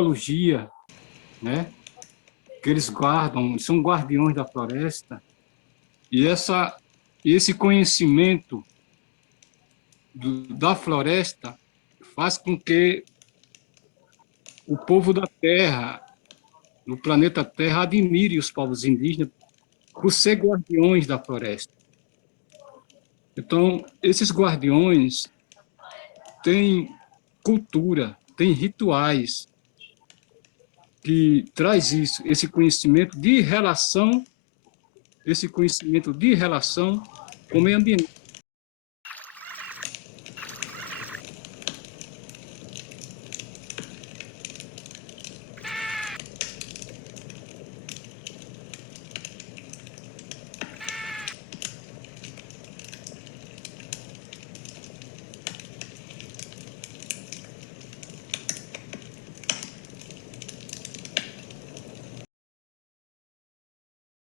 ecologia, né? Que eles guardam, são guardiões da floresta, e esse conhecimento da floresta faz com que o povo da Terra, no planeta Terra, admire os povos indígenas por ser guardiões da floresta. Então, esses guardiões têm cultura, têm rituais que traz isso, esse conhecimento de relação com o meio ambiente.